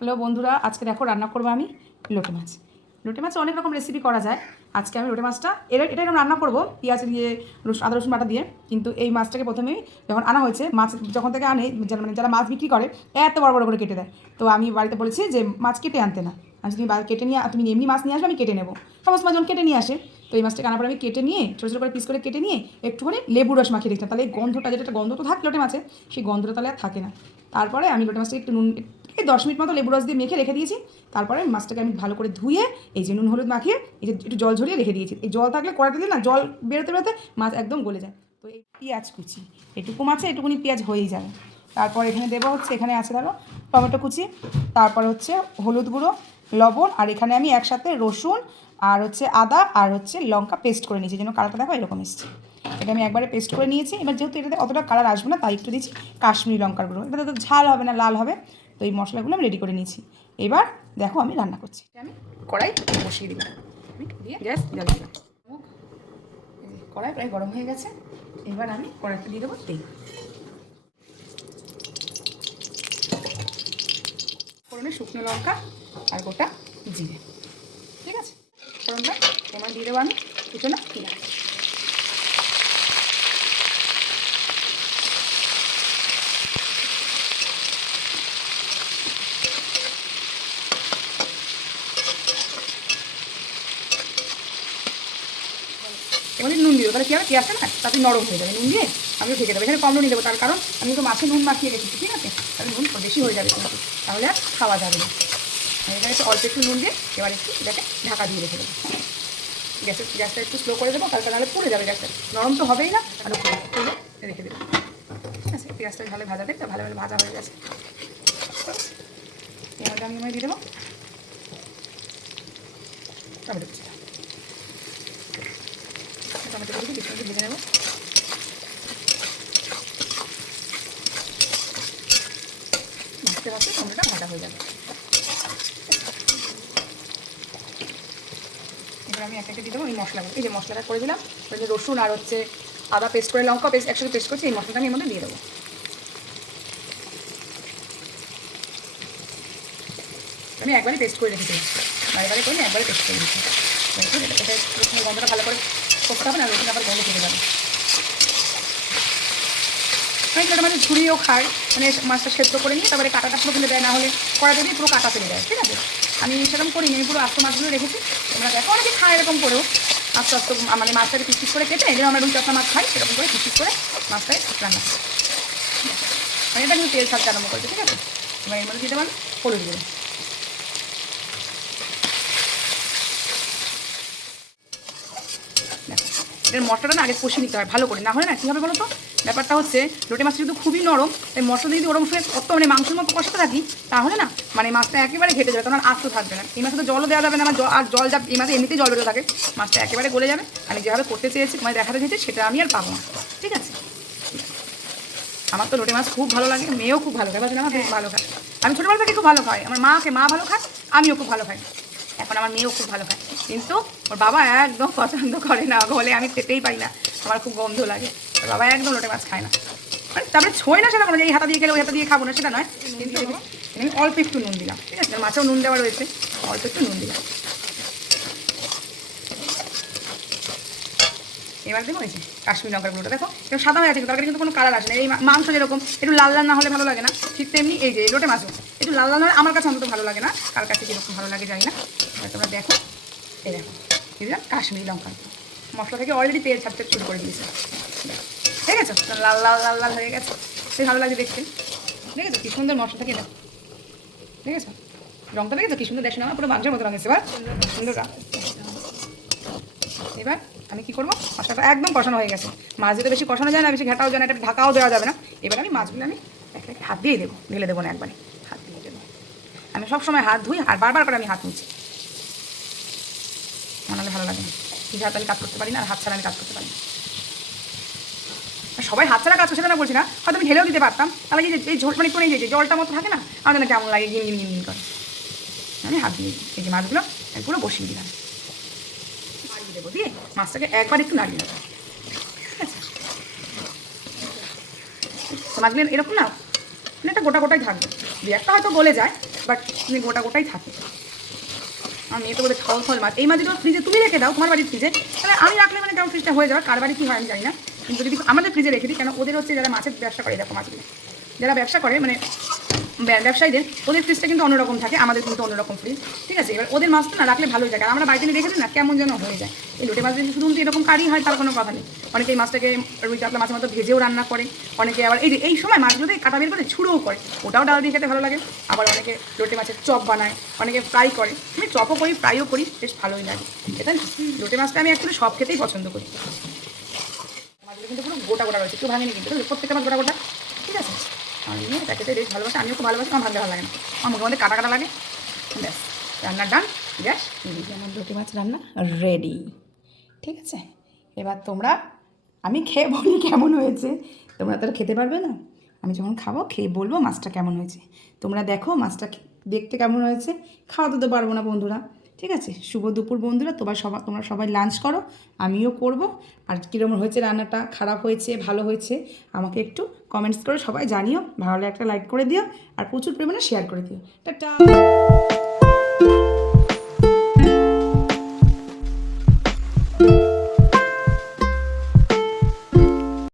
Hello বন্ধুরা, আজকে দেখো রান্না করবো আমি লোটে মাছ। লোটে মাছে অনেক রকম রেসিপি করা যায়। আজকে আমি লোটে মাছটা এটা এরকম রান্না করবো পেঁয়াজ দিয়ে, আদা রসুন বাটা দিয়ে। কিন্তু এই মাছটাকে প্রথমে যখন আনা হয়েছে, মাছ যখন থেকে আনে, মানে যারা মাছ বিক্রি করে এত বড় বড় করে কেটে দেয়। তো আমি বাড়িতে বলেছি যে মাছ কেটে আনতে না, আমি তুমি কেটে নিয়ে, তুমি এমনি মাছ নিয়ে আসবে, আমি কেটে নেবো। সমস্ত মাছ যখন কেটে নিয়ে আসে, তো এই মাছটাকে আনার পরে আমি কেটে নিয়ে ছোটো ছোটো করে পিস করে কেটে নিয়ে একটুখানি লেবু রস মাখিয়ে রেখেছিলাম। তাহলে এই গন্ধটা, যেটা গন্ধ তো থাকে লোটে মাছে, সেই গন্ধটা তাহলে আর থাকে না। তারপরে আমি লোটে মাছটা একটু নুন, এই 10 মিনিট মতো লেবু রস দিয়ে মেখে রেখে দিয়েছি। তারপরে মাছটাকে আমি ভালো করে ধুয়ে এই যে নুন হলুদ মাখিয়ে এই যে একটু জল ঝরিয়ে রেখে দিয়েছি। এই জল থাকলে কড়াইতে দিলে না, জল বেরোতে বেরোতে মাছ একদম গলে যায়। তো এই পেঁয়াজ কুচি, এটুকু মাছে এটুকুনি পেঁয়াজ হয়েই যাবে। তারপর এখানে দেবো হচ্ছে, এখানে আছে ধরো টমেটো কুচি, তারপর হচ্ছে হলুদ গুঁড়ো, লবণ, আর এখানে আমি একসাথে রসুন আর হচ্ছে আদা আর হচ্ছে লঙ্কা পেস্ট করে নিয়েছি, যেন কালারটা দেখো এরকম এসছে। এটা আমি একবারে পেস্ট করে নিয়েছি। এবার যেহেতু এটাতে অতটা কালার আসবে না, তাই একটু দিচ্ছি কাশ্মীরি লঙ্কার গুঁড়ো। এটাতে তো ঝাল হবে না, লাল হবে। তো এই মশলাগুলো আমি রেডি করে নিয়েছি। এবার দেখো আমি রান্না করছি। আমি কড়াই বসিয়ে দিলাম, দিয়ে গ্যাস জ্বালিয়ে দিলাম। কড়াই প্রায় গরম হয়ে গেছে। এবার আমি কড়াইতে দিয়ে দেবো তেল, ফোড়নে শুকনো লঙ্কা আর গোটা জিরে। ঠিক আছে, ফোড়নটা তোমার দিয়ে দেবো আমি কুচনো পেঁয়াজ। এবার নুন দিয়ে দেবো, তাহলে কী হবে, পেঁয়াজটা না তাতে নরম হয়ে যাবে। নুন দিয়ে আমি ঢেকে দেবো। এখানে কম নুন দেবো, তার কারণ আমি তো মাছে নুন মাখিয়ে রেখেছি। ঠিক আছে, তাহলে নুন বেশি হয়ে যাবে কিন্তু, তাহলে আর খাওয়া যাবে না। এখানে একটু অল্প একটু নুন দিয়ে এবার একটু এটাকে ঢাকা দিয়ে রেখে দেবো। গ্যাসটা একটু স্লো করে দেবো, কালকে নাহলে পুড়ে যাবে। গ্যাসটা নরম তো হবেই না, আরও পুড়ে রেখে দেবো। ঠিক আছে, পেঁয়াজটা ভালো ভাজা দেখতে, ভালো ভালো ভাজা হয়ে গেছে। পেঁয়াজটা আমি দিয়ে দেবো টমেটো কুচিটা। টমেটো কুচি কিছু ভেজে নেবো। ভাজতে ভাজতে টমেটোটা ভাজা হয়ে যাবে। এবার আমি একটা দিয়ে দেবো এই মশলাগুলো। এই যে মশলাটা করে দিলাম, ওই যে রসুন আর হচ্ছে আদা পেস্ট করে, লঙ্কা পেস্ট একসাথে পেস্ট করছি, এই মশলাটা আমি এর মধ্যে দিয়ে দেবো। আমি একবারই পেস্ট করে রেখেছি, বারে করে একবারে পেস্ট করে দিচ্ছি। এটা রসুনের গন্ধটা ভালো করে করতে হবে না, রসুন আবার গন্ধ চলে যাবে। অনেকটা মানে ঝুড়িয়েও খায়, মানে মাছটা সেদ্ধ করে নিয়ে তারপরে কাঁটাটা পুরো ফেলে দেয়, না হলে কড়াইতে দিয়ে পুরো কাঁটা ফেলে দেয়। ঠিক আছে, আমি সেরকম করিনি, আমি পুরো আস্ত মাছগুলো রেখেছি। তোমরা দেখো অনেকে খায় এরকম করেও, আস্তে আস্তে মানে মাছটাকে পিস করে কেটে, এগুলো আমরা রুই চাপটা মাছ খাই, সেরকম করে পিস করে মাছটাকে রান্না করি। মানে এটা কিন্তু তেল ছাড়তে আরম্ভ করেছে। ঠিক আছে, এবার এর মধ্যে দিতে পারবো হলুদ গুঁড়ো। এর মশলাটা না আগে কষিয়ে নিতে হয় ভালো করে, না হলে না কী হবে বলো তো, ব্যাপারটা হচ্ছে লোটে মাছটা যদি খুবই নরম, এই মশলা যদি ওরম হয়ে কত মানে মাংসের মতো কষাতে থাকি, তাহলে না মানে মাছটা একেবারে ঘেটে যাবে, তখন আস্ত থাকবে না। এই মাছে তো জলও দেওয়া যাবে না, আর জল যা এই মাছে এমনিতেই জল বেরোতে থাকে, মাছটা একেবারে গলে যাবে। আমি যেভাবে করতে চেয়েছি, মানে দেখাতে চেয়েছি, সেটা আমি আর পাবো না। ঠিক আছে, আমার তো লোটে মাছ খুব ভালো লাগে, মেয়েও খুব ভালো খায়, বাচ্চা আমার খুব ভালো খায়। আমি ছোটোবেলা থেকে খুব ভালো খাই, আমার মা ভালো খায়, আমিও খুব ভালো খাই, এখন আমার মেয়েও খুব ভালো খায়। কিন্তু ওর বাবা একদম পছন্দ করে না, বলে আমি খেতেই পারি না, আমার খুব গন্ধ লাগে। ওর বাবা একদম লোটে মাছ খায় না, মানে তারপরে ছোঁয় না, সেটা কোনো যে এই হাতা দিয়ে খেলে ওই হাতা দিয়ে খাবো না সেটা নয়, কিন্তু আমি অল্প একটু নুন দিলাম। ঠিক আছে, মাছেও নুন দেওয়া রয়েছে, অল্প একটু নুন দিলাম। এবার দেখো এই যে কাশ্মীর লঙ্কার গুঁড়োটা দেখো একটু সাদা হয়ে আছে, তরকারি কিন্তু কোনো কালার আসে না। এই মাংস যেরকম একটু লাল লাল না হলে ভালো লাগে না, ঠিক তেমনি এই যে লোটে মাছও একটু লাল লাল হলে আমার কাছে অন্তত ভালো লাগে না, কার কাছে কীরকম ভালো লাগে জানি না। তোমরা দেখো, এই দেখো দিলাম কাশ্মীরি লঙ্কা, মশলা থেকে অলরেডি তেল ছাড়তে শুরু করে দিয়েছে। ঠিক আছে, লাল লাল লাল লাল হয়ে গেছে, বেশ ভালো লাগে দেখতে। দেখেছো কী সুন্দর মশলা থেকে, দেখো দেখেছো রঙটা, দেখেছো কী সুন্দর, দেখো না পুরো মাংসের মতো রঙ এসে, এবার সুন্দর রঙ। এবার আমি কী করবো, মশলাটা একদম কষানো হয়ে গেছে, মাছ দিতে বেশি কষানো যায় না, বেশি ঘাটাও যায় না, এটা ঢাকাও দেওয়া যাবে না। এবার আমি মাছগুলো আমি একটা হাত দিয়েই দেবো, ঢেলে দেবো না, একবারে হাত দিয়ে দেবো। আমি সবসময় হাত ধুই, আর বারবার করে আমি হাত মুছি, মনে ভালো লাগে না। ঠিক হাত আমি কাজ করতে পারি না, আর হাত ছাড়া আমি কাজ করতে পারি না। সবাই হাত ছাড়া কাজ করছে সেটা না বলছি না, হয়তো আমি ঢেলেও দিতে পারতাম, তাহলে এই ঝোল মানে কোনো এই যে জলটা মতো থাকে না, আমাদের না কেমন লাগে, গিন গিন গিন গিন করে। আমি হাত দিয়ে এই যে মাছগুলো পুরো বসিয়ে দিলাম, নাড়িয়ে দেবো, দিয়ে মাছটাকে একবার একটু নাড়িয়ে দেবো। ঠিক আছে, তো মাছগুলো এরকম না মানে একটা গোটা গোটাই থাকবে, দু একটা হয়তো গলে যায়, বাট গোটা গোটাই থাকে। আর মেয়ে তো বলে থল থল মাছ, এই মাছগুলো ফ্রিজে তুমি রেখে দাও তোমার বাড়ির ফ্রিজে, তাহলে আমি রাখলে মানে কেমন ফ্রিজটা হয়ে যাবে, কার বাড়ি কী হয় আমি জানি না, কিন্তু যদি আমাদের ফ্রিজে রেখে দিই, কেন ওদের হচ্ছে যারা মাছের ব্যবসা করে, এরকম মাছগুলো যারা ব্যবসা করে মানে ব্যবসায়ীদের, ওদের ফ্রিজটা কিন্তু অন্যরকম থাকে, আমাদের কিন্তু অন্যরকম ফ্রিজ, ঠিক আছে। এবার ওদের মাছটা না রাখলে ভালোই থাকে, আর আমরা বাড়িতে রেখে দিই না কেমন যেন হয়ে যায়। এই লোটে মাছ যদি শুধু এরকম কারি হয় তার কোনো কথা নেই, অনেকে এই মাছটাকে রুই কাতলা মাছের মতো ভেজেও রান্না করে, অনেকে আবার এই সময় মাছগুলোতে কাটা বের করে ছুঁড়োও করে, ওটাও ডাল দিয়ে খেতে ভালো লাগে। আবার অনেকে লোটে মাছের চপ বানায়, অনেকে ফ্রাই করে, আমি চপও করি ফ্রাইও করি, বেশ ভালোই লাগে এটা। লোটে মাছটা আমি অ্যাকচুয়ালি সব খেতেই পছন্দ করি। মাছগুলো কিন্তু পুরো গোটা গোটা রয়েছে, কেউ ভাঙেনি কিন্তু, প্রত্যেকটা মাছ গোটা গোটা, ঠিক আছে। আমি এটা খেতে বেশ ভালোবাসি, আমিও খুব ভালোবাসি, আমার ভালো লাগে না, আমার মুখের মধ্যে কাটা কাটা লাগে। ব্যাস রান্নার ডান, গ্যাস আমার লোটে মাছ রান্না রেডি, ঠিক আছে। এবার তোমরা, আমি খেয়ে বলি কেমন হয়েছে, তোমরা তো আর খেতে পারবে না, আমি যখন খাবো খেয়ে বলবো মাছটা কেমন হয়েছে। তোমরা দেখো মাছটা দেখতে কেমন হয়েছে, খাওয়াতে তো পারবো না বন্ধুরা, ঠিক আছে। শুভ দুপুর বন্ধুরা, তোমরা সবাই লাঞ্চ করো, আমিও করব। আর কীরকম হয়েছে রান্নাটা, খারাপ হয়েছে ভালো হয়েছে, আমাকে একটু কমেন্টস করে সবাই জানিও, ভালো একটা লাইক করে দিও, আর প্রচুর পরিমাণে শেয়ার করে দিও। টাটা।